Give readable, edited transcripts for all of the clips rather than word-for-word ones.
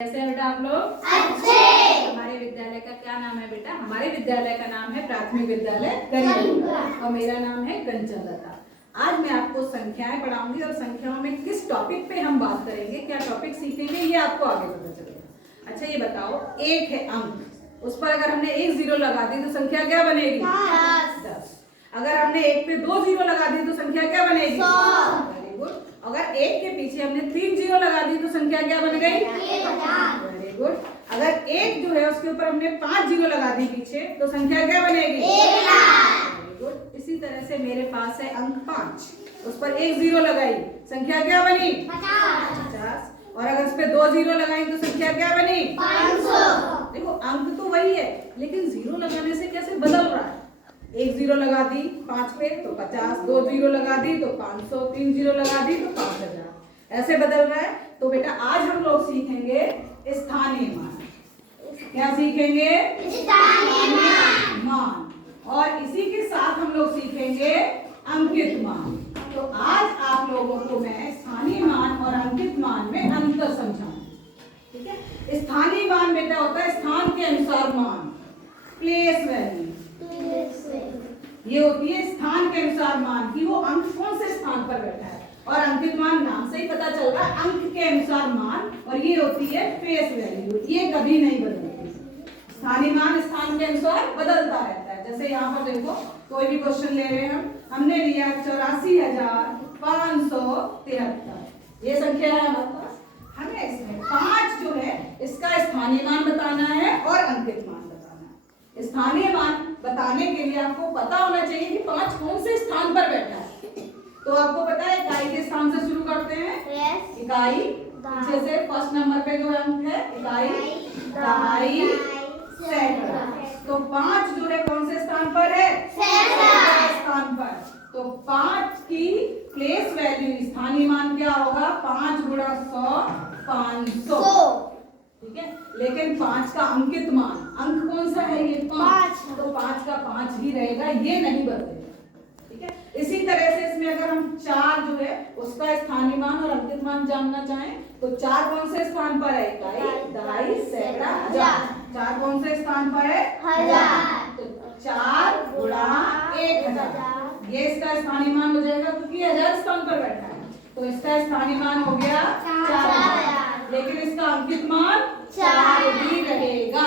कैसे हैं बेटा आप लोग? अच्छे। हमारे विद्यालय का क्या नाम है बेटा? हमारे विद्यालय का नाम है प्राथमिक विद्यालय करीबुल्ला और मेरा नाम है कंचन लता। आज मैं आपको संख्याएं पढ़ाऊंगी और संख्याओं में किस टॉपिक पे हम बात करेंगे, क्या टॉपिक सीखेंगे, ये आपको आगे पता चलेगा। अच्छा ये बताओ, एक है अंक, उस पर अगर हमने एक जीरो लगा दी तो संख्या क्या बनेगी? 10। अगर हमने एक पे 2 जीरो लगा दी तो संख्या क्या बनेगी? 100। Very good. अगर एक के पीछे हमने 3 जीरो लगा दी तो संख्या क्या बन गई? 1000। Very good. अगर एक जो है उसके ऊपर हमने 5 जीरो लगा दी पीछे तो संख्या क्या बनेगी? 1,00,000। Very good. इसी तरह से मेरे पास है अंक 5, उस पर एक जीरो लगाई, संख्या क्या बनी? 50। और अगर उस पर 2 जीरो लगाई तो संख्या क्या बनी? 500। देखो अंक तो वही है लेकिन जीरो लगाने से कैसे बदल रहा है। एक जीरो लगा दी 5 पे तो 50, 2 जीरो लगा दी तो 500, 3 जीरो लगा दी तो 5000, ऐसे बदल रहा है। तो बेटा आज हम लोग सीखेंगे स्थानीय मान। क्या सीखेंगे? स्थानीय मान। और इसी के साथ हम लोग सीखेंगे अंकित मान। तो आज आप लोगों को मैं स्थानीय मान और अंकित मान में अंतर समझाऊंगी। ठीक है? स्थानीय मान बेटा होता है स्थान के अनुसार मान, प्लेस वैल्यू। ये होती है स्थान के अनुसार मान की वो अंक कौन से स्थान पर बैठा है। और अंकित मान नाम से ही पता चल रहा है अंक के अनुसार मान, और ये होती है फेस वैल्यू, ये कभी नहीं बदलती। स्थानीय मान स्थान के अनुसार बदलता रहता है। जैसे यहाँ पर देखो कोई भी क्वेश्चन ले रहे हैं हमने लिया 84,573, ये संख्या है हमारे पास। हमें इसमें 5 जो है इसका स्थानीय मान बताना है और अंकित मान बताना है। स्थानीय मान बताने के लिए आपको पता होना चाहिए कि 5 कौन से स्थान पर बैठा है। तो आपको पता है इकाई के स्थान से शुरू करते हैं। yes. इकाई पीछे से फर्स्ट नंबर पे जो अंक है इकाई, दहाई, सैकड़ा। तो 5 जो है कौन से स्थान पर है? स्थान पर। तो 5 की प्लेस वैल्यू स्थानीय मान क्या होगा? 5 गुणा 100, 500। ठीक है, लेकिन 5 का अंकित मान अंक कौन सा है? ये 5। तो 5 का 5 ही रहेगा, ये नहीं बदलेगा। ठीक है, इसी तरह से इसमें अगर हम 4 जो है उसका स्थानीय मान और अंकित मान जानना चाहें तो 4 कौन से स्थान पर है? इकाई, दहाई, सैकड़ा, हजार। 4 कौन से स्थान पर है? 1000। तो 4 गुणा 1000, ये इसका स्थानीय मान हो जाएगा क्योंकि 1000 स्थान पर बैठा है। तो इसका स्थानीय मान हो गया 4000, लेकिन इसका अंकित मान 4 ही रहेगा।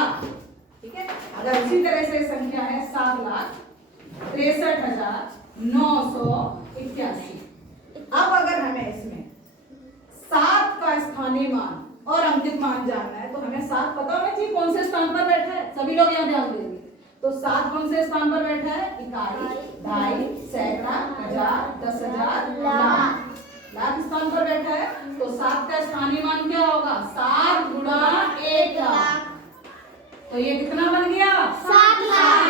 ठीक है, अगर उसी तरह से संख्या है 7,63,981। अब अगर हमें इसमें 7 का स्थानीय मान और अंकित मान जानना है तो हमें 7 पता होना चाहिए कौन से स्थान पर बैठा है। सभी लोग यहाँ ध्यान देंगे। तो 7 कौन से स्थान पर बैठा है? इकाई, दहाई, सैकड़ा, हजार, 10,000, लाख। लाख स्थान पर बैठा है। तो 7 का स्थानीय मान क्या होगा? 7 गुणा 1,00,000। तो ये कितना बन गया? 7 लाख।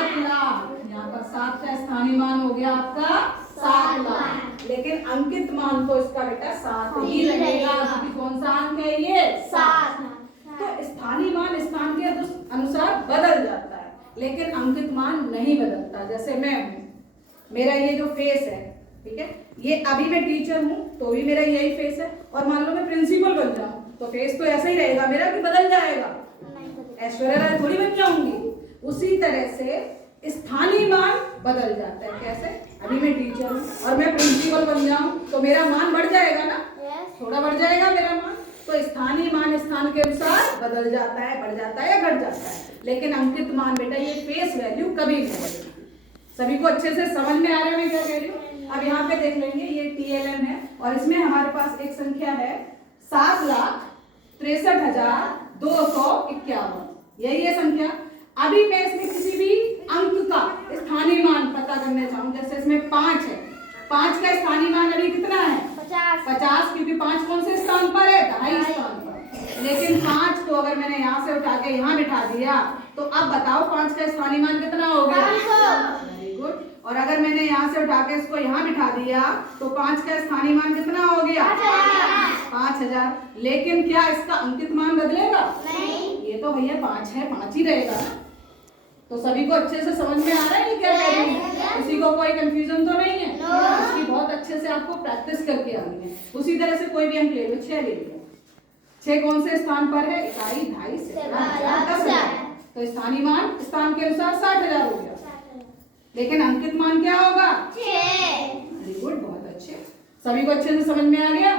यहाँ पर 7 का स्थानीय मान हो गया आपका 7 लाख, लेकिन अंकित मान तो इसका बेटा 7 ही रहेगा क्योंकि कौन सा अंक है ये? 7। तो स्थानीय मान स्थान के अनुसार बदल जाता है लेकिन अंकित मान नहीं बदलता। जैसे मैं हूँ, मेरा ये जो फेस है, ठीक है, ये अभी मैं टीचर हूँ तो भी मेरा यही फेस है, और मान लो मैं प्रिंसिपल बन जाऊँ तो फेस तो ऐसा ही रहेगा मेरा कि बदल जाएगा? ऐश्वर्या राय थोड़ी बन जाऊंगी। उसी तरह से स्थानीय मान बदल जाता है। कैसे? अभी मैं टीचर हूँ और मैं प्रिंसिपल बन जाऊं तो मेरा मान बढ़ जाएगा ना? थोड़ा बढ़ जाएगा मेरा मान। तो स्थानीय मान स्थान के अनुसार बदल जाता है, बढ़ जाता है या घट जाता है, लेकिन अंकित मान बेटा ये फेस वैल्यू कभी नहीं बदलेगी। सभी को अच्छे से समझ में आ रहा है मैं क्या कह रही हूँ? अब यहाँ पे देख लेंगे, ये TLM है और इसमें हमारे पास एक संख्या है 7,63,251, यही है संख्या। अभी मैं इसमें किसी भी अंक का स्थानीय मान पता करना चाहूँ, जैसे इसमें 5 है, 5 का स्थानीय मान अभी कितना है? 50, क्योंकि 5 कौन से स्थान पर है? दहाई स्थान पर। लेकिन 5 को अगर मैंने यहाँ से उठा के यहाँ बिठा दिया तो अब बताओ 5 का स्थानीय मान कितना हो गया? Very good. और अगर मैंने यहाँ से उठा के इसको यहाँ बिठा दिया तो 5 का स्थानीय मान कितना हो गया? 5000। लेकिन क्या इसका अंकित मान बदलेगा? नहीं। ये तो भैया 5 है, 5 ही रहेगा ना। तो सभी को अच्छे से समझ में आ रहा है ये क्या कह रही है? किसी को कोई कंफ्यूजन तो नहीं है? इसकी बहुत अच्छे से आपको प्रैक्टिस करके आनी है। उसी तरह से कोई भी अंक ले लो, 6 ले लिया, 6 कौन से स्थान पर है? इकाई, ढाई, सैकड़ा, हजार, 10,000। तो स्थानीय मान स्थान के अनुसार 60,000 हो गया। लेकिन अंकित मान क्या होगा? 6। वेरी गुड, बहुत अच्छे। सभी को अच्छे से समझ में आ गया?